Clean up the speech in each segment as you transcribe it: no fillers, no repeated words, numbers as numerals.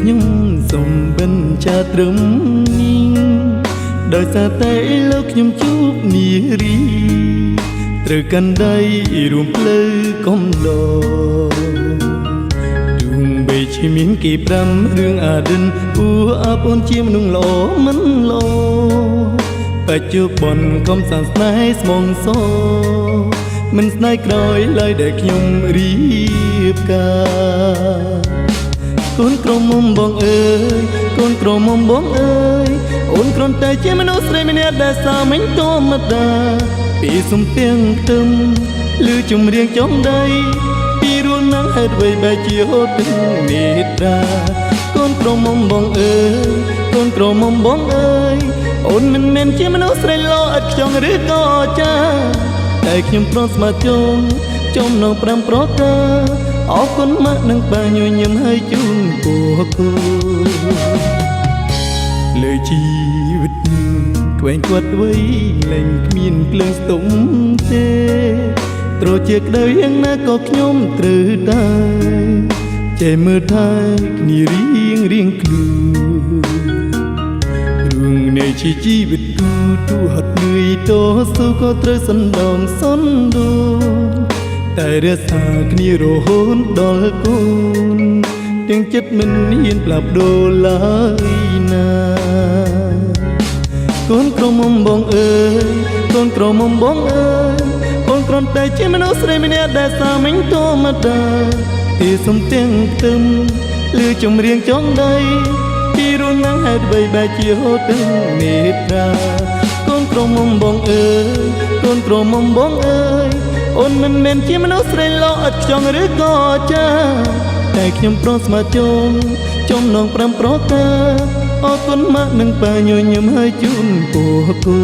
ខ្ញុំសូមបញ្ជាត្រឹមនេះដោយសារតែលោកខ្ញុំជួបនារីត្រូវកាន់ដៃរួមផ្លូវកំដរឌុំបីជាមានគេប្រាំរឿងអាឌិនអ៊ូអាប់អូនជាមនុស្សល្អមិនល្អបច្ចុប្បន្នកុំសានស្នេហ៍ស្មងសមិនស្នេហ៍ក្រោយឡើយដែលខ្ញុំរៀបការកូនក្រមុំបងអើយកូនក្រមុំបងអើយអូនគ្រាន់តែជាមនុស្សស្រីម្នាក់ដែលសាមញ្ញធម្មតាពីសំទៀងខ្ទឹមឬចម្រៀងចំដៃពីរួនណាំងហេតុអ្វីបែរជាហូតទឹកមេត្រាកូនក្រមុំបងអើយកូនក្រមុំបងអើយអូនមិនមែនជាមនុស្សស្រីល្អឥតខ្ចង់ឬក៏ចាតែខ្ញុំប្រស្មាជុំចំណង5ប្រការអរគុណម៉ាក់នឹងបាញញឹមឲ្យជូនពួកគូលើជីវិតក្វែងគាត់វ័យលែងគ្មានក្លៀងស្ទុំទេត្រូវជាក្តីយ៉ាងណាក៏ខ្ញុំត្រូវតែចេះមើលថែគ្នារៀងខ្លួនរឿងនៃជីវិតទូហត់នឿយតស៊ូក៏ត្រូវសណ្ដំសន្ទនតែរក្សាគ្នារហូតដល់កូនទាំងចិត្តមិនហ៊ានផ្លាស់ប្ដូរឡើយណាកូនក្រមុំបងអើយកូនក្រមុំបងអើយកូនគ្រាន់តែជាមនុស្សស្រីម្នាក់ដែលសាមញ្ញធម្មតាពីសំទៀងខ្ទឹមឬចម្រៀងចង់ដៃពីរួនណាំងហេតុអ្វីបែរជាហូតទឹកមេត្រាកូនក្រមុំបងអើយកូនក្រមុំបងអើយអូនមិនមែនជាមនុស្សស្រីល្អឥតខ្ចង់ឬក៏ចាតែខ្ញុំប្រស្មាជុំចំណង5ប្រការអរគុណម៉ាក់នឹងបាញញឹមឲ្យជូនពួកគូ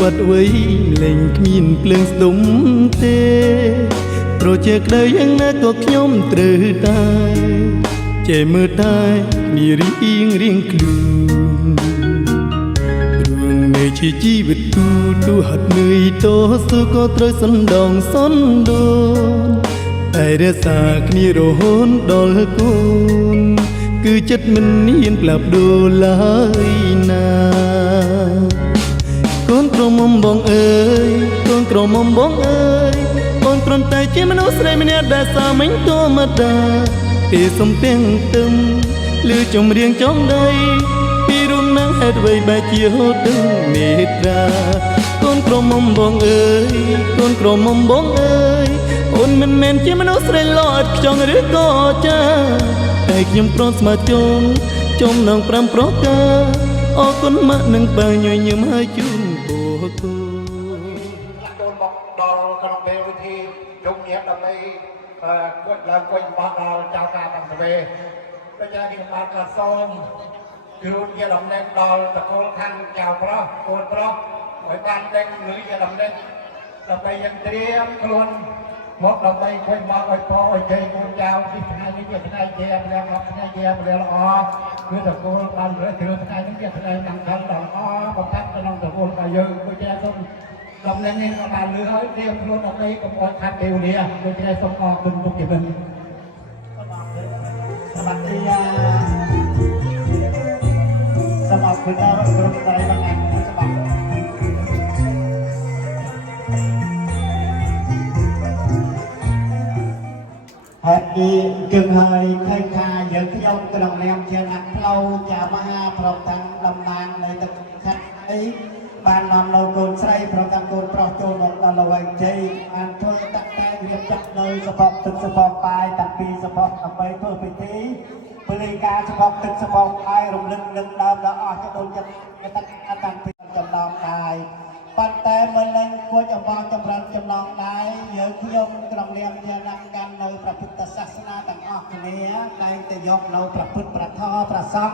គាត់វ័យលែងគ្មានភ្លើងស្ទុំទេប្រជាក្តីយ៉ាងណាក៏ខ្ញុំត្រូវតែចេះមើលតែគ្នារៀងខ្លួនរឿងនៃជីវិតទូហត់នឿយតស៊ូក៏ត្រូវសណ្ដងសន្ទនតែរក្សាគ្នារហូតដល់កូនគឺចិត្តមិនហ៊ានផ្លាស់ប្ដូរឡើយណាកូនក្រមុំបងអើយកូនក្រមុំបងអើយកូនគ្រាន់តែជាមនុស្សស្រីម្នាក់ដែលសាមញ្ញធម្មតាពីសំទៀងខ្ទឹមឬចម្រៀងចង់ដៃពីរួនណាំងហេតុអ្វីបែរជាហូតទឹកមេត្រាកូនក្រមុំបងអើយកូនក្រមុំបងអើយអូនមិនមែនជាមនុស្សស្រីល្អឥតខ្ចង់ឬក៏ចាតែខ្ញុំប្រស្មាជុំចំណង5ប្រការអរគុណម៉ាក់នឹងបាញញឹមឲ្យជូនពួកគូចូលមកដល់ក្នុងពេលវិធីជុំញាតដើម្បីគាត់ឡើងគួយបោះដល់ចៅការតាំងទៅវិញដូចជាខ្ញុំបានក៏សូមគ្រូជាដំណេកដល់តកូលខាងចៅប្រុសកូនប្រុសឲ្យបានដេញឬជាដំណេកដើម្បីយើងត្រៀមខ្លួនមកដើម្បីគួយមកឲ្យពោឲ្យជ័យកូនចៅទីថ្ងៃនេះជាថ្ងៃជាម្លេះ10ថ្ងៃជាម្លេះល្អគឺតកូលបានរើសគ្រឿងថ្ងៃនេះជាថ្ងៃនឹងដល់ល្អបំផាត់ក្នុងតកូលរបស់យើងដូចជាសូមដំណេកនេះក៏បានលឺហើយត្រៀមខ្លួនដើម្បីកុំឲ្យខាត់ពេលវេលាដូចជាសូមអរគុណទុកជាមិនសម្រាប់ទីសម្រាប់คุณដល់ក្រុមស្រីរបស់អង្គសម្រាប់ จึงให้ใครคาเยอะขยมกระดองแรมเชียนักเราจะมาพร้อมทั้งลำนานในตะขัดไอ้บ้านนอนเราโกนใส่พร้อมทั้งโกนปลอกโจนเราเราไว้ใจอันเธอตั้งแต่เรียบจับเลยสปอกตึกสปอกปลายตัดปีสปอกเอาไปเพื่อไปทีบริการสปอกตึกสปอกปลายรวมลึกเดิมแล้วออกจะโดนจะตั้งอาการเป็นจำลองได้ปัจจัยมันเลยควรจะมองจำรันจำลองได้เยอะขยมกระดองแรมเชียนักกันในพระพุทธศาสนาต่างออกนี้ได้แต่ยกเราประพฤติประทอประสัง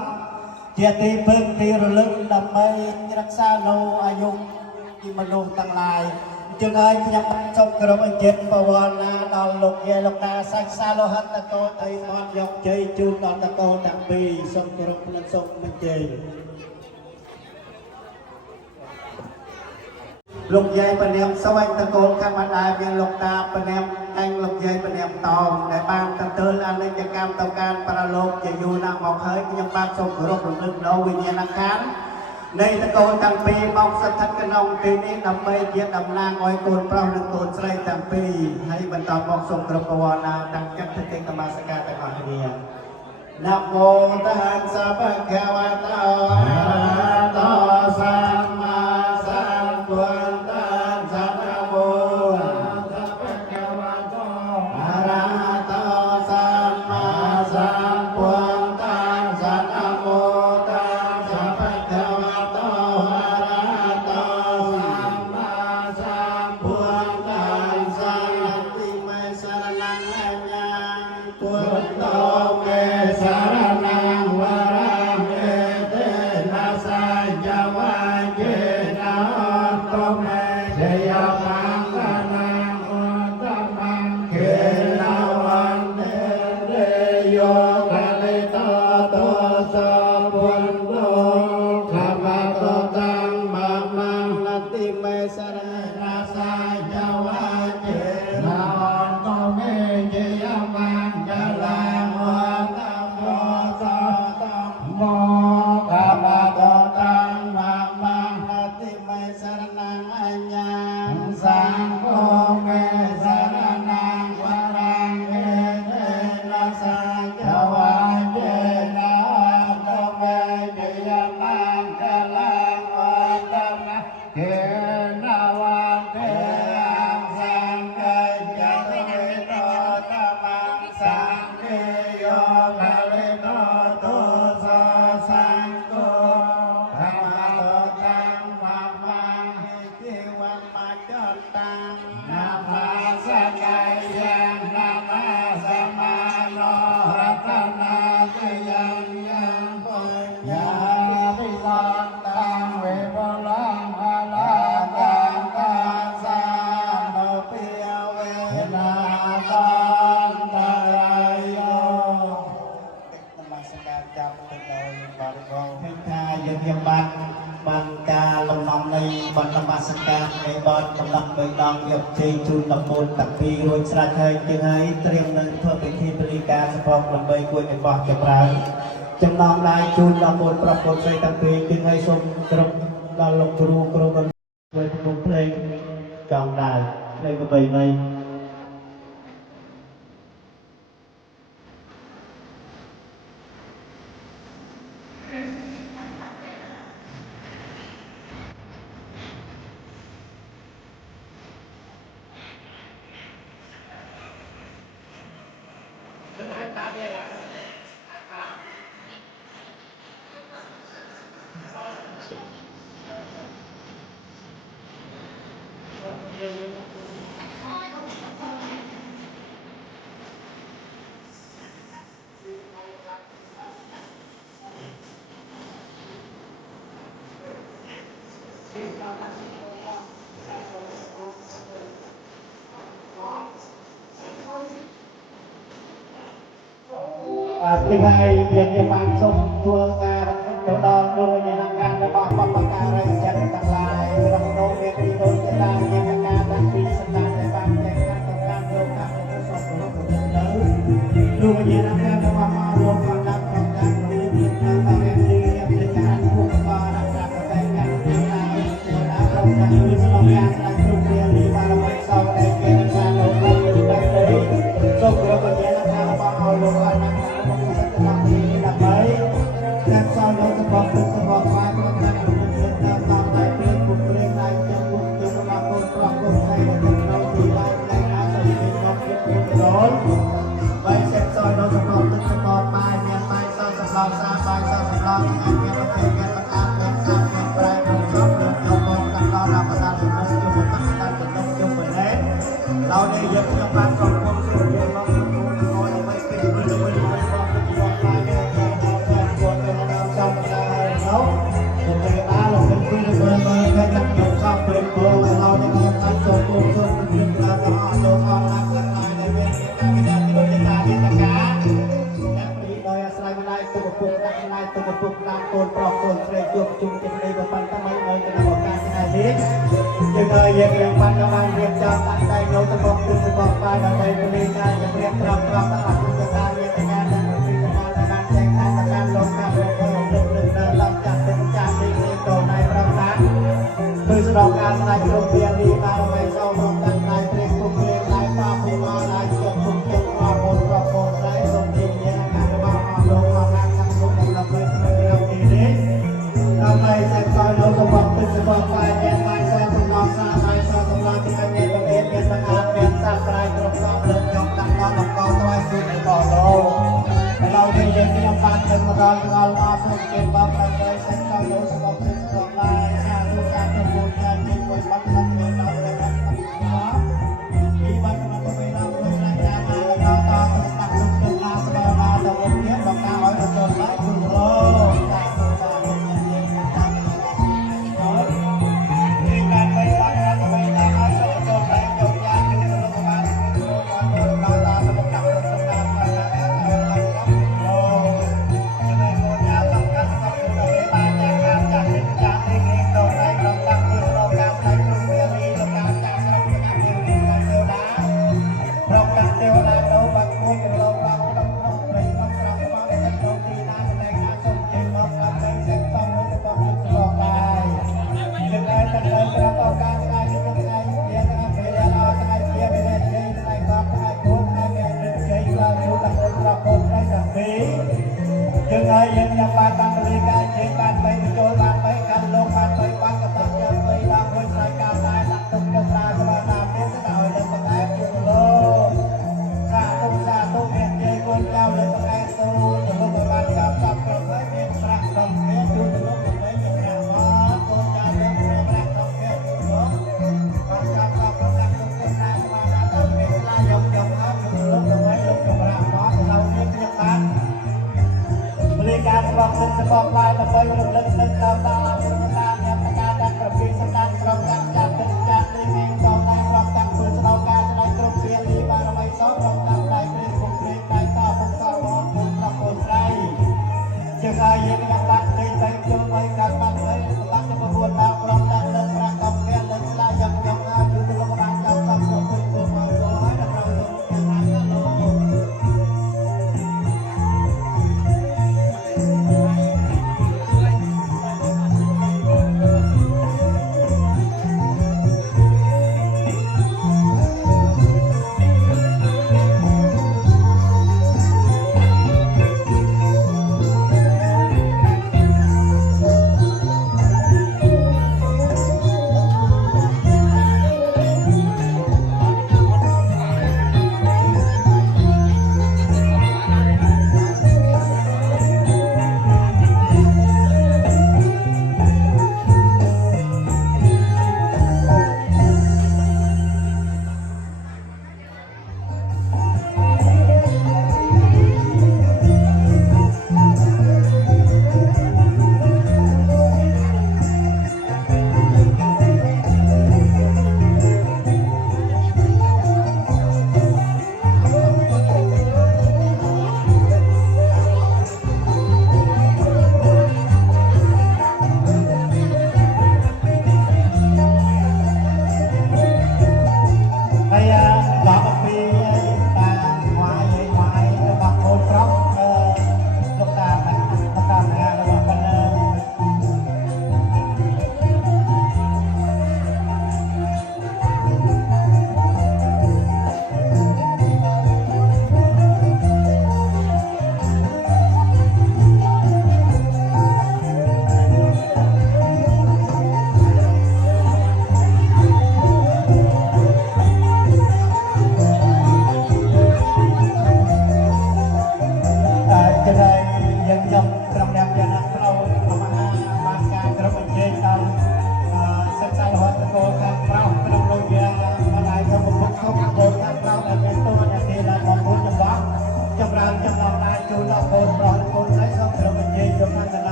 เจติพึ่งตีระลึกดำไม่รักษาโลอายุอิมโนตั้งลายจึงให้ขยับจงกระบวนเจ็ดปวารณาดาวลกเยลกนาสักษาโลหัตตะโกไตมอนยกใจจูนดอนตะโกตักปีทรงกระบวนทรงมันเจลกใหญ่ปนเนียมสวัสดิ์ตะโกนข้ามันได้เพียงลกตาปนเนียมแองลกใหญ่ปนเนียมตองในบ้านตันเตือนอันในกิจกรรมต้องการประโลกจะอยู่นางมองเฮ้ยยังบ้านทรงกระบวนลึกเราวิญญาณขันในตะโกนตั้งปีมองสัทธกนองปีนี้นำไปเยี่ยมนำนางอ้อยโกนเปล่าหนึ่งโกนใส่ตั้งปีให้บรรดามองทรงกระบวนนาตั้งจัดเทศกรรมสการแต่ก่อนเดียนะโมตัสสะภะคะวะโตอะระหะโตสัมมาสัมพุทธัสสะนะโมตัสสะภะคะวะโตอะระหะโตสัมมาสัมพุทธัสสะนะโมตัสสะภะคะวะโตอะระหะโตสัมมาสัมพุทธัสสะนะติเมสรณังอัญญังพุทโธเมสรณังวรังเอเตนะสัจจวัจเจนะโตเมชยมังคลังอุตตมังเขนะวันเตเรโยกะลิโตโตสัพพุนโตขมาโตตังมะมังนติเมสรณะสัจจวัจเจนะโตเมชยมังคลังอุตตมังโมขมาโตตังมะมังนติเมสรณังอัญญังสังโฆเมสรณังวรังเอเตนะสัจจวัจเจนะโตเมชยมังคลังอุตตมังเขนะวันเตอังสังเกยัตเวโตตมังสังเกโยกะเลโตโตสะสังโฆธรรมะโตตังมะมังหิติวัมมัจจตังนะมาสกายยังนะมาสมาโนรัตนาจยังยังปุญญาภิสันตังเวปลังภลากังกาสาโนปิยเวนะตันตรายโยนมัสการจับเป็นโดยบริกรพิธายังยังบันการลำนำในบันนมัสการในบันกำลังไปดองยกเจจูนลำบนตักปีรวยสระชัยจึงให้เตรียมเงินเพื่อไปที่บริการสปอร์ตลำใบกล้วยในบ่อจับร้านจำนองลายจูนลำบนประกอบใส่ตักปีจึงให้ส่งกรุบดาวลงครูกรุบกันโดยผมเพลงกองได้เพลงใบในที่ให้เพียงจะฟังสมทัวงานตัวดอนโดยในการระบอบปปการะจันทร์ต่างหลายรังโนเมียดีโดยจะได้ในการตั้งปีสตาร์ในบางแห่งการต้องการโลกาของสอบของผู้เดินดูในการระบอบมารวมกันดังของการเรียนการเรียนรู้ในการผู้บารักษาแต่การเรียนรู้เราจะมีสมการการทุกเรียนรู้มาเราไม่สอบในเกณฑ์การเราไม่ได้เลยส่งเราไปเรียนการ ម្លាយទុកពុកដាក់ម្លាយទុកពុកតាមកូនប្រុសកូនស្រីជួបជុំចិត្តនេះក៏ប៉ុន្តែមិននៅក្នុងឱកាសថ្ងៃនេះយើងហើយយើងបានបានរៀបចំដាក់ដៃនៅទៅមកគឺទៅមកបានដើម្បីពលិកាជំរាបប្រាប់ដល់អស់លោកតាមានតែការដែលពីការបានចែកខាងការលោកការលោកលើកដល់ចាស់ទៅចាស់នេះទៅណៃប្រសាទគឺស្ដងការស្ដាយគ្រប់ពីនេះបានឲ្យសោមរំដាប់ដៃព្រេងគុំព្រេងដៃតពុំមកដៃជប់គុំជប់អរគុណប្រពន្ធស្រីសូមទីញាការរបស់អស់លោកអស់ណាខាងគុំដើម្បីក្នុងទីនេះដើម្បីតែកោលោករបស់ទឹករបស់បាយមានបាយសសំណងសាបាយសសំណងទីមានមានបង្ហាត់មានសាស្ត្រៃគ្រប់សពលើខ្ញុំដាក់មកដល់កោថ្លៃសុខដល់លោកเราได้ยังยังฟังกันมาตลอดมาสุดเก็บบังกันเลยเส้นทางโลกสมบูรณ์สมบูรณ์ชาติการสมบูรณ์การมีคนบังคับเงินเราเลยบังคับนะมีบังคับตัวไม่เราคนรักยามาเราต่อตัดสุขเป็นอาสวะมาตะวันเนี้ยต้องการให้เราจนไร้คุณโลกตาตัวตาเป็นอย่างนี้ตั้งมีการไปวัดเราไปตามอาสวะจนไร้จงยาอยู่ในโลกมาเราตาสมบูรณ์สมบูรณ์ไปแล้วยังไงยังบานบางบริการเชียงบานไปโจรบานไปกันลงบานไปบางกระตังยังไปลางคนรายการนายหลักตุ้งกระตาสบายตามเป็นสาวเดินประกายอยู่โลซาตุ้งเห็นใจคนเจ้าเดินประกายตูจะลงประมาณกับสับกระไม้เป็นพระดำเนี้ยดูจะลงไปเป็นแนวมาคนเจ้าเดินเป็นพระดำเนี้ยอยู่โลความจำกับพระดำตุ้งเป็นนายมาแล้วต้องเป็นลายยงครับอยู่ลงไปลงกับพระน้องเราเนี่ยเป็นบ้านบริการสำหรับศึกสปอร์ตไลน์มาเปิดระบบเล่นตามตามมาเป็นการเนี่ยประกาศการประพิสัญญาณกรมการจัดเป็นการในเองต่อได้รับการฟื้นสนองการในกรมเรียนดีบารมีสองกรมการได้เป็นกรมเรียนได้ต่อผมก็รอคุณพระคุณใจยังไงยังบัตรในใจจงไว้การบัตรในบัตรจะประมวลดาวกรมการเดินประกอบเรียนเดินสลายยังอยู่ในโรงพยาบาลการจัดกรมคุณคุณมาตัวให้เราลงยังไงก็ลงย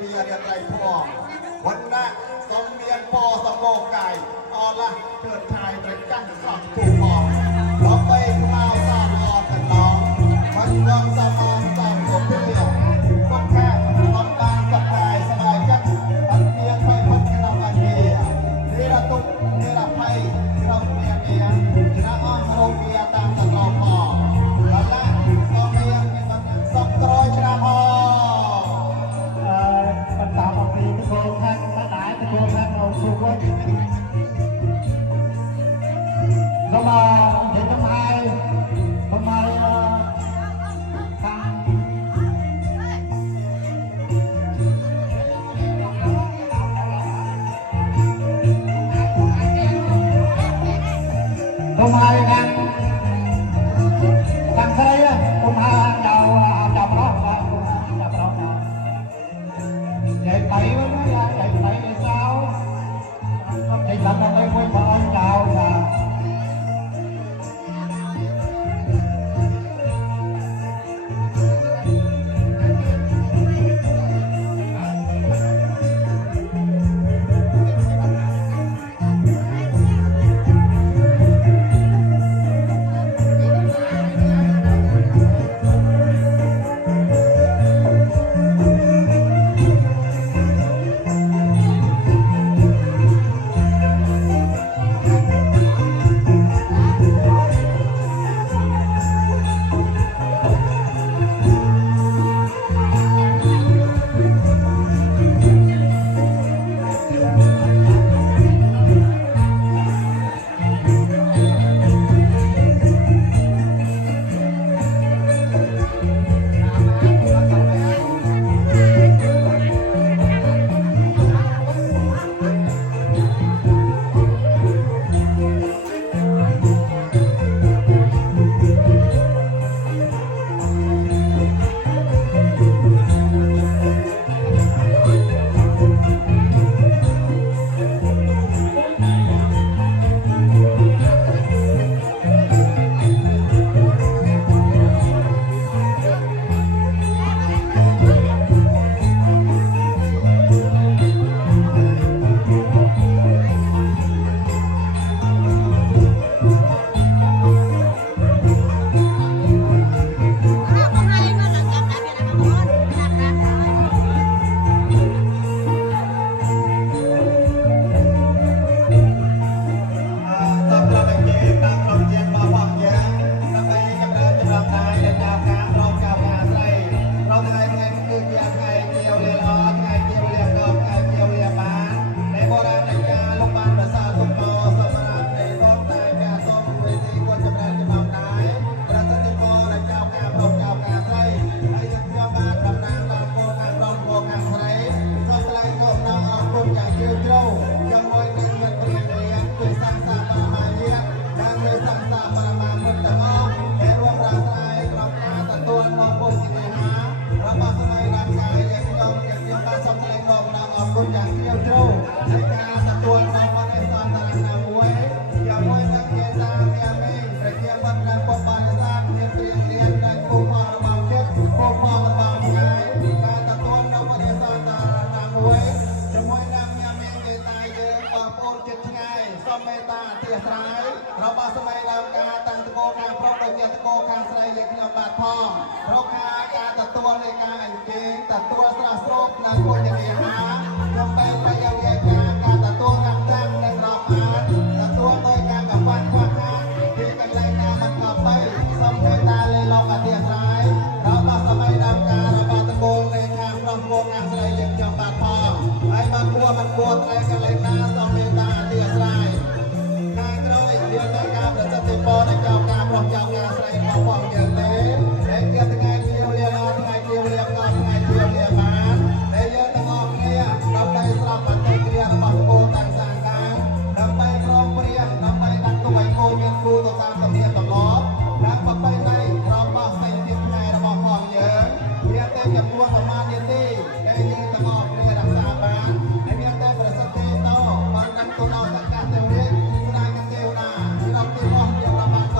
มีเรียนไรพ่อวันนั้นสมเรียนปอสมโบไก่ออละเกิดชายเป็นกั้นสอบถูกออกเราไปข้าวสารออกกันน้องมันยังสมองสอบถูกเดียวก็แค่ต้องการสบายสบายจังอันเพียงไปพัฒนาอันเดียนี่ละตุ๊กนี่ละไพ่เราเมียเมียชนะอ้อมโรงเมียตามตลอดพอแล้วละต้องเมียสับกรอยชนะพอปัญหาบางทีตะโกนแทงมาหลายตะโกนแทงเราสู้กันเรามาเห็นทำไมทางทำไมกันทางใครอ่ะผมหาเจ้าจับร้องว่าจับร้องนะใหญ่ไปวะนะใหญ่ไปเจ้าใหญ่หลังอะไรไม่พอเจ้าค่ะ เ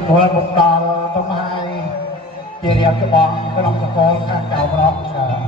มหัวมุกดอลต้นไม้เจียบจะบองก็ลองตะโกนข้างเก่าร้องจับ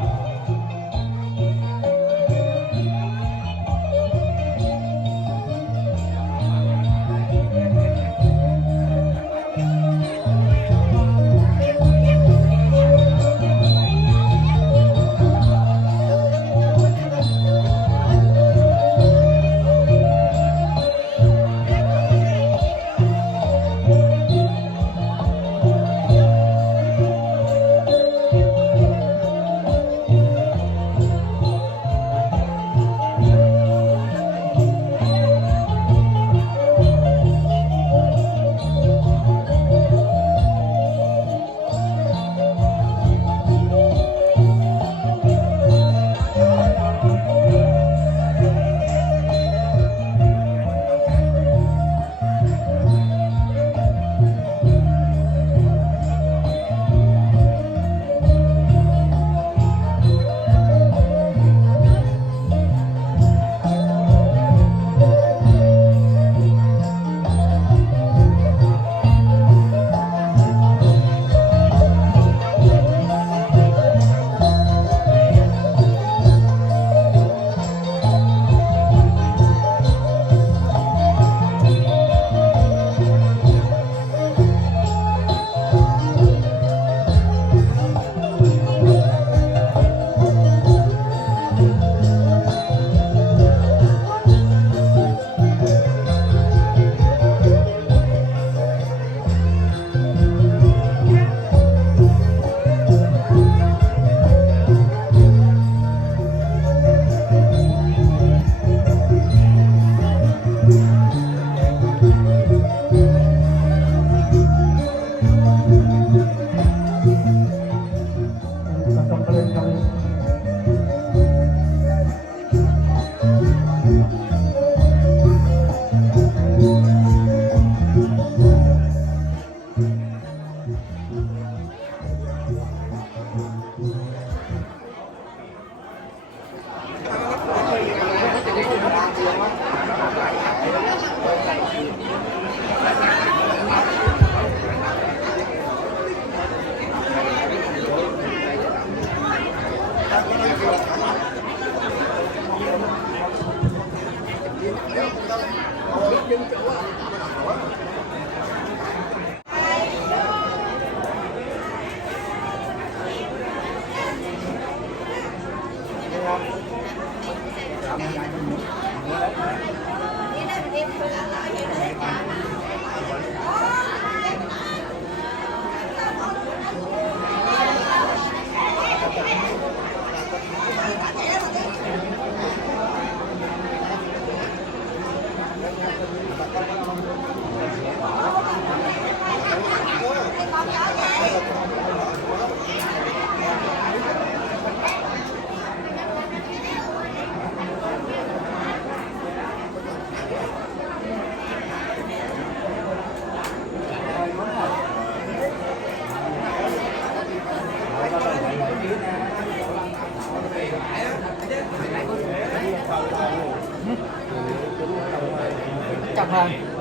hàng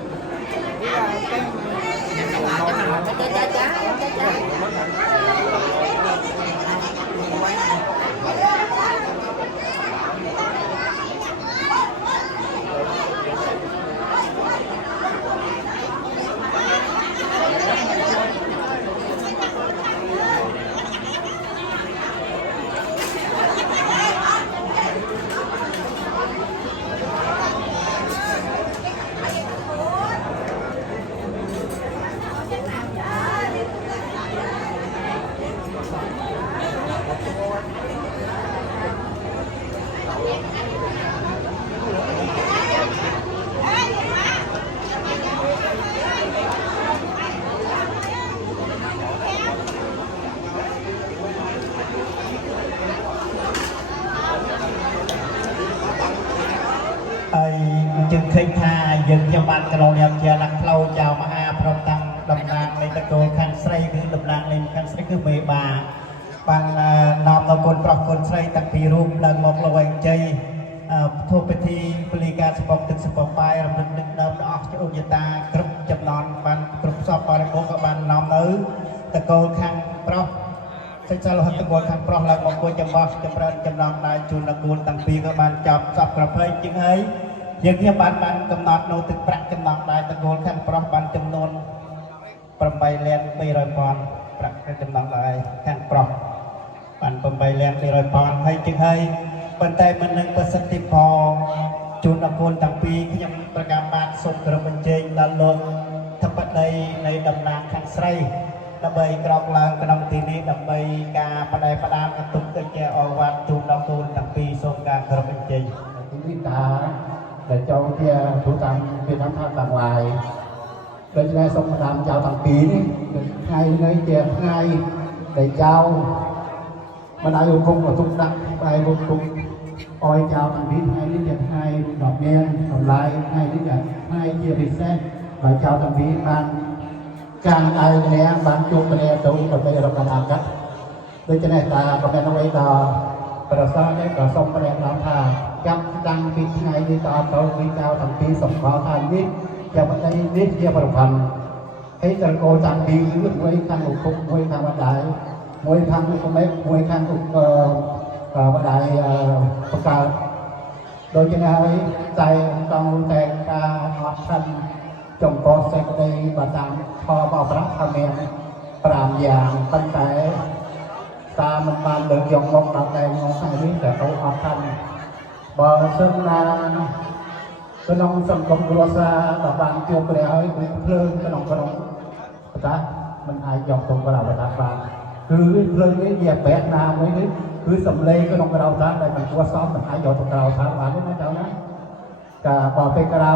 จึงเคยทายังยบันกระโดดยังจะนักเล่าเจ้ามหาพรหมตังดำนางในตะโกนคันไสคือดำนางในคันไสคือเมบาปังนอมตะโกนปลอกคนไสตักปีรูปดังมอกระวังใจทั่วไปที่บริการสปอร์ตตึกสปอร์ตไปรำลึกนึกนำออกจากองค์ยตากรุบจับ ចំណន់បានគ្រប់សពបរិបូរក៏បាននាំនៅតកូលខាងប្រុសសិក្សាលោហិតតកូលខាងប្រុសឡើងមកគួយចំបោះចម្រើនចំណងដែរជូនតកូលទាំងពីរក៏បានចាប់សពប្រភេទជាងហើយយើងខ្ញុំបានកំណត់នៅទឹកប្រាក់ចំណងដែរតកូលខាងប្រុសបានចំនួន8លាន200ពាន់ប្រាក់ចំណងដែរខាងប្រុសបាន8លាន200ពាន់ហើយជាងហើយប៉ុន្តែមិននឹងប្រសិទ្ធផលជូនដល់កូនទាំងពីរខ្ញុំប្រកាសបានសូមគោរពអញ្ជើញដល់លោកធិបតីនៃតំណាងខាងស្រីដើម្បីក្រោកឡើងក្នុងទីនេះដើម្បីការបដិបដាកន្ទុកទៅជាអវត្តជូនដល់កូនទាំងពីរសូមការគោរពអញ្ជើញទីតាដែលចូលជាទូតាមពីតាមថាទាំងឡាយដូច្នេះសូមតាមចៅទាំងពីរនេះថ្ងៃនេះជាថ្ងៃដែលចៅមិនឲ្យអង្គក៏ទុកដាក់បែរគុំអោយចៅទាំងពីរថ្ងៃនេះជាថ្ងៃ10មានតម្លៃថ្ងៃនេះជាថ្ងៃជាពិសេសហើយចៅទាំងពីរបានកាងដៃម្នាក់បានជួបគ្នាទៅដើម្បីរកអនាគតដូច្នេះតាប្រកាសអ្វីដល់ប្រសាទនេះក៏សូមប្រែឡើងថាចាប់តាំងពីថ្ងៃនេះតទៅពីចៅទាំងពីរសម្បល់ថានេះជាបតីនេះជាប្រវត្តិហើយត្រកូលតាំងពីមួយខាងលោកគុកមួយខាងម្ដាយមួយខាងលោកមេមួយខាងលោកម្ដាយបកកើតដូច្នេះហើយតែต้องតែការអត់សិនចំពោះសេចក្តីបតាមផលបប្រប្រាស់ថាមាន5យ៉ាងប៉ុន្តែតាមមិនបានលើកយកមកដល់តែក្នុងថ្ងៃនេះតែទៅអត់ថាបើសិនណាក្នុងសង្គមគ្រួសារដល់បានជួបគ្នាហើយគឺភ្លើងក្នុងប្រតាមិនអាចយកទៅប្រវត្តិបានគឺភ្លើងនេះជាបែបណាមួយនេះគឺសំឡេងក្នុងក្រៅថាដែលមិនគួរសមមិនអាចយកទៅក្រៅថាបានទេណាចៅណាកាបើពេលក្រៅ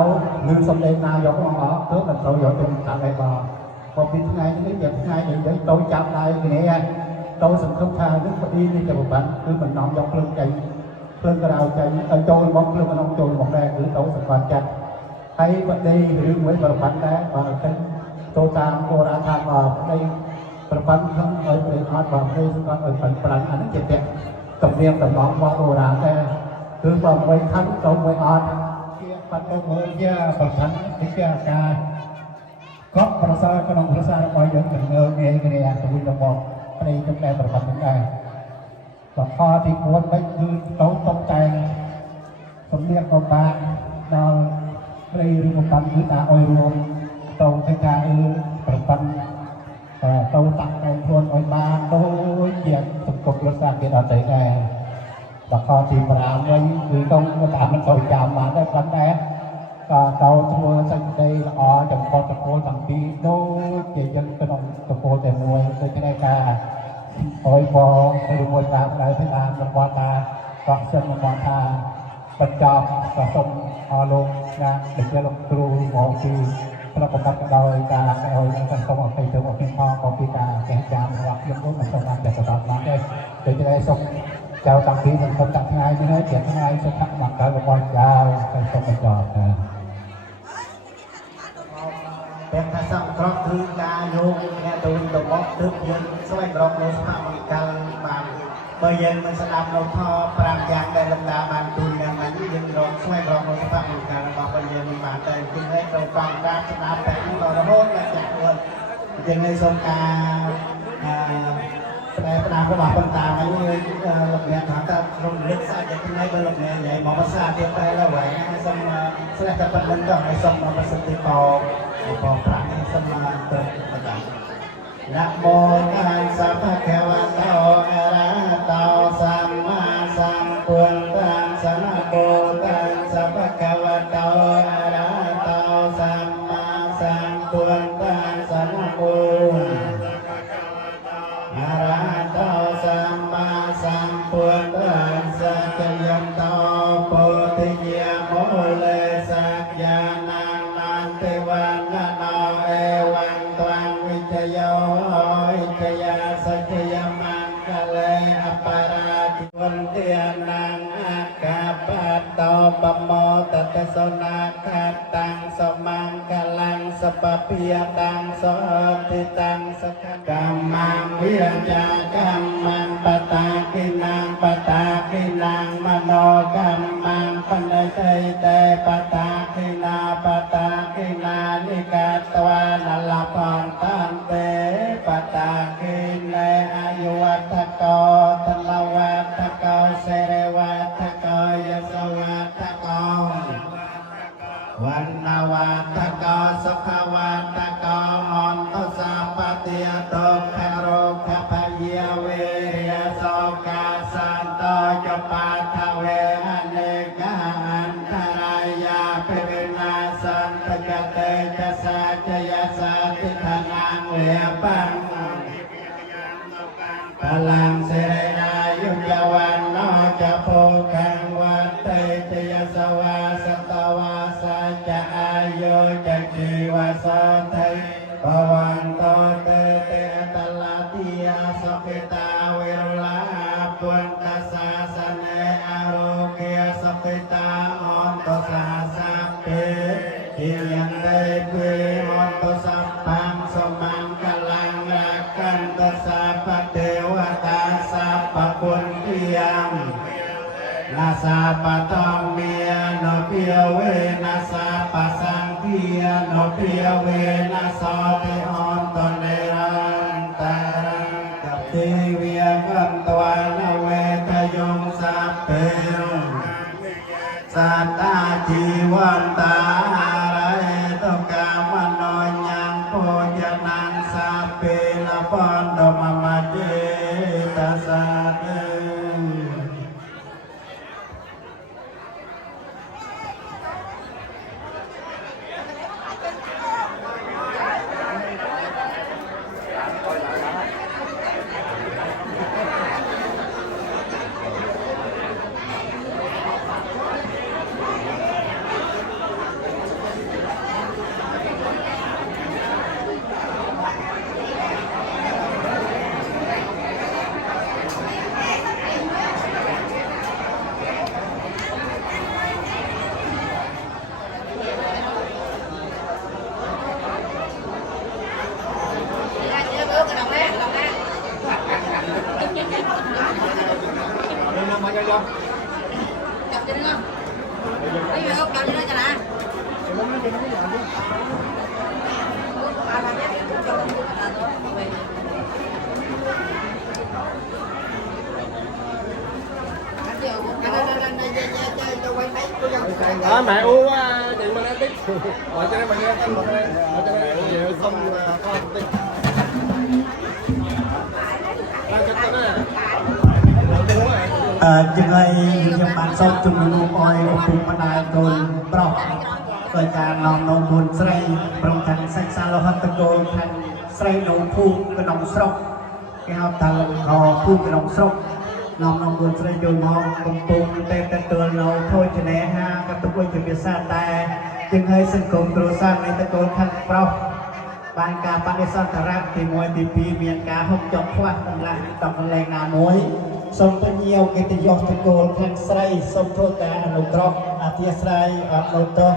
ឬសំឡេងណាយកមកអត់ទៅមិនត្រូវយកទៅតាមឯបងព្រោះពីថ្ងៃនេះជាថ្ងៃដែលយើងទៅចាប់ដៃគ្នាទៅសង្ឃឹមថានេះបឌីនេះជាប្រវត្តិគឺមិននាំយកភ្លើងចេញភ្លើងក្រៅចេញឲ្យចូលមកភ្លើងក្នុងចូលមកដែរគឺទៅសម្បត្តិចាត់ហើយបឌីឬមួយប្រវត្តិដែរបើទៅតាមបុរាណថាបឌីប្រវត្តិហ្នឹងឲ្យប្រេអត់បើប្រេស្គាល់ឲ្យប្រាំអានេះជាពាក្យតំរៀងតំណងរបស់បុរាណដែរគឺបើមួយខណ្ឌទៅមួយអត់ជាបាត់ទៅមើលជាប្រធានទីជាការកប់ប្រសើរក្នុងភាសារបស់យើងទៅងើងាយគ្នាទៅវិញទៅមកព្រៃទឹកតែប្រវត្តិដែរបើខទី4វិញគឺទៅតុបតែងសំលៀកក៏បានដល់ព្រៃឬក៏បានគឺថាអុយរួមទៅធ្វើការប្រវត្តិទៅតាក់តែខ្លួនឲ្យបានដូចជាសង្គមគ្រួសារគេអត់ទៅដែរបើខទី5វិញគឺទៅតាមមិនទៅចាំបានដែរប៉ុន្តែក៏ទៅធ្វើសេចក្តីល្អចំពោះតកូលទាំងពីរដូចជាយើងក្នុងតកូលតែមួយដូចគ្នាការអុយបងឬមួយតាមដែរពីអានរបស់តាក៏សិនមកថាបញ្ចប់ក៏សូមអរលោកណាដែលជាលោកគ្រូមកពីប្រកបទៅដោយការឲ្យតែសូមអភ័យទោសអភ័យផងក៏ពីការចេះចាំរបស់ខ្ញុំនោះមិនសូមបានតែស្ដាប់បានទេដូច្នេះសូមចៅតាំងពីសង្គមតាំងថ្ងៃនេះហើយជាថ្ងៃសុខមង្គលរបស់ចៅសូមបញ្ចប់តាពេលថាសង្គ្រោះគឺការយកអ្នកទៅវិញទៅមកទើបយើងស្វែងរកនៅស្ថាបនិកបានបើយើងមិនស្ដាប់នៅធម៌5យ៉ាងដែលលំដាបានទូលយ៉ាងណាយើងរកស្វែងរកនៅស្ថាបនិករបស់យើងមិនបានតែគឺឲ្យត្រូវតាមការស្ដាប់តែនោះរហូតដល់ចាក់ខ្លួនយើងឲ្យសូមការតែផ្ដាំរបស់បន្តតាមនេះលោកអ្នកថាតើរំលឹកសាច់តែថ្ងៃបើលោកអ្នកនិយាយមកភាសាទៀតតែឡើយសូមស្លេះតែប៉ុណ្្នឹងទៅឲ្យសូមប្រសិទ្ធផលបងប្រាក់សូមទៅបន្តนะโมตัสสะภะคะวะโตอะระหะโตสัมมาสัมพุทธัสสะนะโมตัสสะภะคะวะโตอะระหะโตสัมมาสัมพุทธัสสะนะโมอะระหะโตสัมมาสัมพุทธัสสะจยันโตโพธิยะโมเลสักยานังนันติวันนะโนเอวังตวังวิจโยจยาสัจยมังคะเลอปาราติวันเตียนังอากาปัตโตปโมตัตสนาคัตตังสมังคลังสปปิยตังโสติตังสกกัมมังวิริยะกัมมังปตากินังปตากินังมโนกัมมังปณิเตเตปตากินาปตา กินานิกาตวานลาปันตันเตปตากินในอายุวัตโกตลวัตโกเสรวัตโกยสวัตโกวันนาวัตโกสุขวัตโกมนตุสัพพติยตุขโรคพยเวริยโสกาสันโตจปาทเวอเนกาอันตรายาเปวินาสันตจเตจะสาจยสาติธนังเวปังพลังเสรนายุยวันโนจะโพคังวัตเตจยสวาสตวาสัจอายุจะจีวาสันไทภวันโตเตเตตลาติยาสปิตาเวรุลาปุณตสาสเนอโรเกียสปิตาอนตสาสัพเพทิยันเตเปอนตสัพพังสมังกลังรักกันตสัพพเทวตาสัพพปุณติยังนาสาปะตองเมียโนเปียเวนาสาปะสังเกียโนเปียเวนาสอติออนตเนรันตารังกับเทเวียกันตวันเวทยงสัพเพสัตตาจีวันตาไรตุกามโนยังโพยนังสัพเพละปันโดมมาเจตสัต chụp cho nó lấy người ốc cho nó cho nè mẹ u chị mình ăn tiếp rồi cho nên mình nghe tên một đây rồi cho nên về xong có ăn tiếp đang cho tên này ยังไงยังបានសូមជំនុំអយកំពុងម្ដាយកូនប្រុសដោយការនាំនំមុនស្រីប្រំខាងសិក្សាលោហិតកូនខាងស្រីនៅភូមិក្នុងស្រុកគេហៅថាកោភូមិក្នុងស្រុកនាំនំមុនស្រីចូលមកកំពុងតែទទួលនៅភោជនេហាក៏ទៅជាភាសាតែជាងហើយសង្គមគ្រួសារនៃតកូនខាងប្រុសបានការបដិសន្តរៈទី1ទី2មានការហុកចុកខ្វះកម្លាំងតំកន្លែងណាមួយសូមពញាវកិត្តិយសតកូលខាងស្រីសូមធ្វើការអនុគ្រោះអធិស្ឋានអត់នៅទោស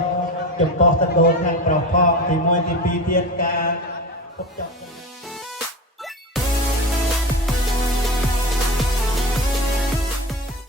ចំពោះតកូលខាងប្រុសផងទី1ទី2ទៀតការហុកចុក